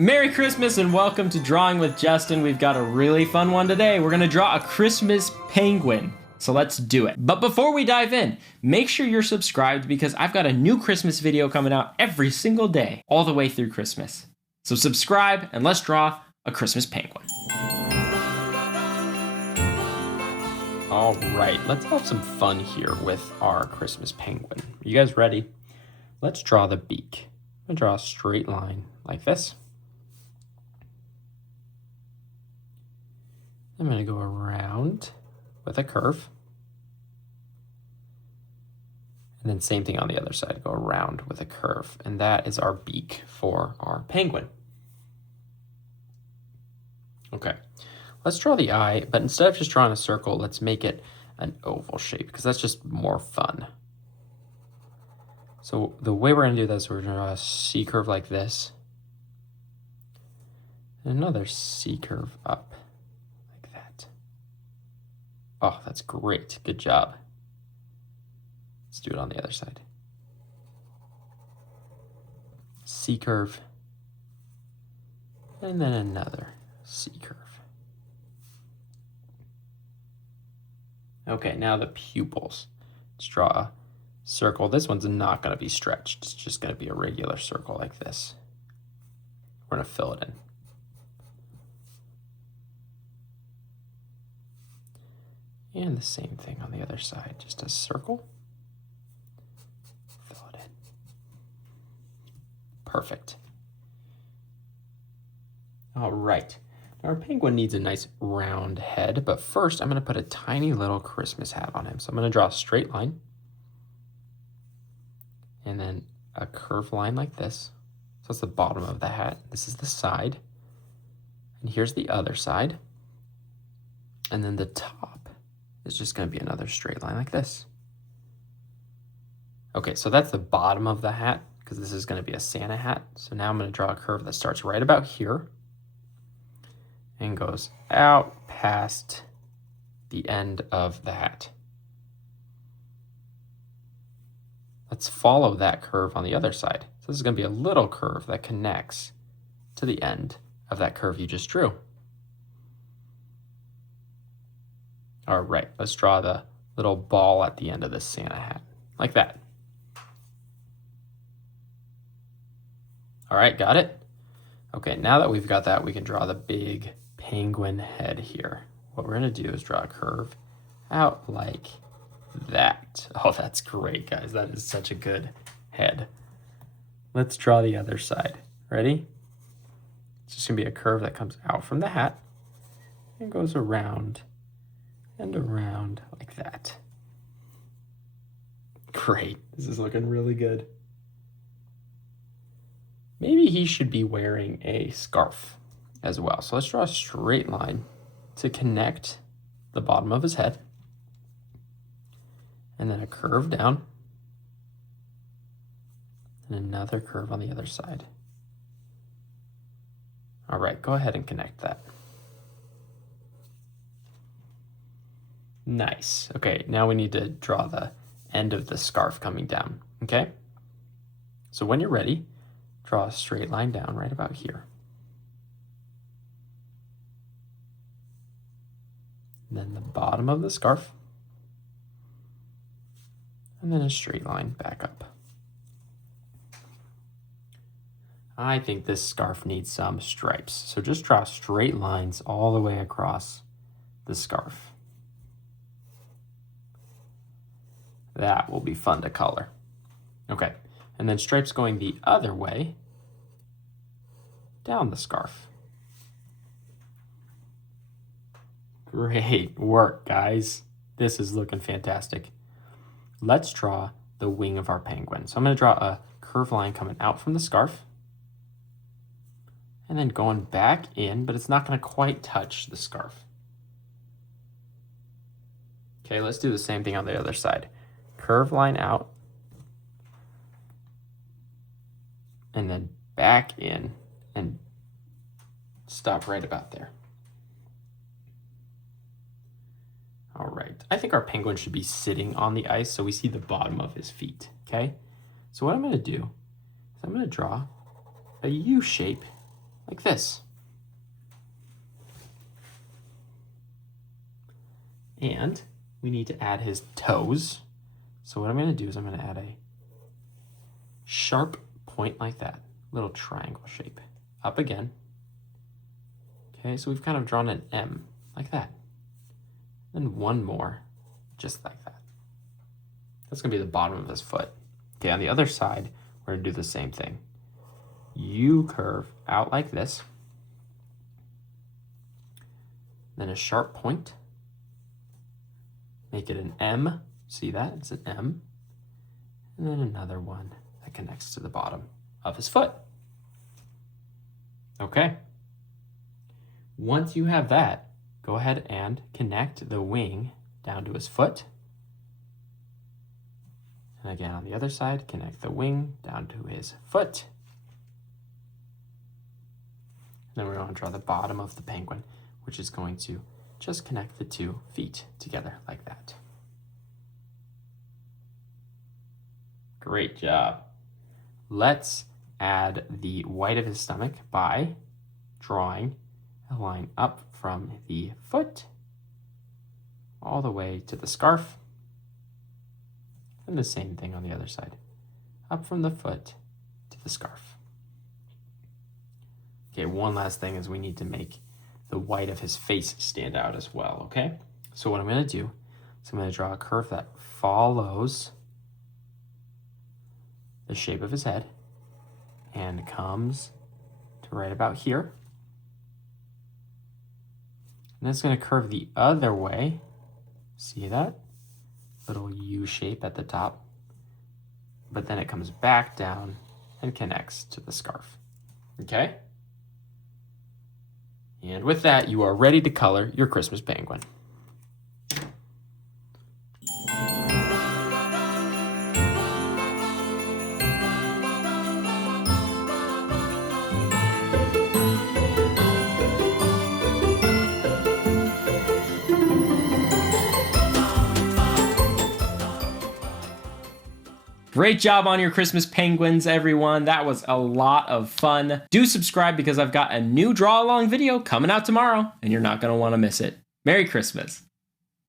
Merry Christmas and welcome to Drawing with Justin. We've got a really fun one today. We're gonna draw a Christmas penguin. So let's do it. But before we dive in, make sure you're subscribed because I've got a new Christmas video coming out every single day, all the way through Christmas. So subscribe and let's draw a Christmas penguin. All right, let's have some fun here with our Christmas penguin. Are you guys ready? Let's draw the beak. I'm gonna draw a straight line like this. I'm going to go around with a curve. And then same thing on the other side, go around with a curve. And that is our beak for our penguin. Okay, let's draw the eye, but instead of just drawing a circle, let's make it an oval shape because that's just more fun. So the way we're going to do this, we're going to draw a C curve like this. And another C curve up. Oh, that's great. Good job. Let's do it on the other side. C curve. And then another C curve. Okay, now the pupils. Let's draw a circle. This one's not going to be stretched. It's just going to be a regular circle like this. We're going to fill it in. And the same thing on the other side, just a circle. Fill it in. Perfect. All right. Our penguin needs a nice round head, but first I'm going to put a tiny little Christmas hat on him. So I'm going to draw a straight line and then a curved line like this. So that's the bottom of the hat. This is the side. And here's the other side. And then the top. It's just going to be another straight line like this. Okay, so that's the bottom of the hat because this is going to be a Santa hat. So now I'm going to draw a curve that starts right about here and goes out past the end of the hat. Let's follow that curve on the other side. So this is going to be a little curve that connects to the end of that curve you just drew. All right, let's draw the little ball at the end of the Santa hat, like that. All right, got it? Okay, now that we've got that, we can draw the big penguin head here. What we're gonna do is draw a curve out like that. Oh, that's great, guys. That is such a good head. Let's draw the other side. Ready? It's just gonna be a curve that comes out from the hat and goes around and around like that. Great, this is looking really good. Maybe he should be wearing a scarf as well. So let's draw a straight line to connect the bottom of his head. And then a curve down. And another curve on the other side. All right, go ahead and connect that. Nice. Okay, now we need to draw the end of the scarf coming down, okay? So when you're ready, draw a straight line down right about here. And then the bottom of the scarf. And then a straight line back up. I think this scarf needs some stripes. So just draw straight lines all the way across the scarf. That will be fun to color. Okay, and then stripes going the other way down the scarf. Great work, guys. This is looking fantastic. Let's draw the wing of our penguin. So I'm going to draw a curved line coming out from the scarf and then going back in, but it's not going to quite touch the scarf. Okay, let's do the same thing on the other side. Curve line out, and then back in and stop right about there. All right, I think our penguin should be sitting on the ice so we see the bottom of his feet, okay? So what I'm gonna do is I'm gonna draw a U shape like this. And we need to add his toes. So what I'm going to do is I'm going to add a sharp point like that, little triangle shape. Up again. Okay, so we've kind of drawn an M like that. And one more, just like that. That's going to be the bottom of his foot. Okay, on the other side, we're going to do the same thing. You curve out like this. Then a sharp point. Make it an M. See that? It's an M. And then another one that connects to the bottom of his foot. Okay. Once you have that, go ahead and connect the wing down to his foot. And again, on the other side, connect the wing down to his foot. Then we're going to draw the bottom of the penguin, which is going to just connect the 2 feet together like that. Great job. Let's add the white of his stomach by drawing a line up from the foot all the way to the scarf. And the same thing on the other side. Up from the foot to the scarf. Okay, one last thing is we need to make the white of his face stand out as well, okay? So what I'm going to do is I'm going to draw a curve that follows the shape of his head and comes to right about here. And it's going to curve the other way. See that? Little U shape at the top. But then it comes back down and connects to the scarf. Okay? And with that, you are ready to color your Christmas penguin. Great job on your Christmas penguins, everyone. That was a lot of fun. Do subscribe because I've got a new draw along video coming out tomorrow and you're not going to want to miss it. Merry Christmas.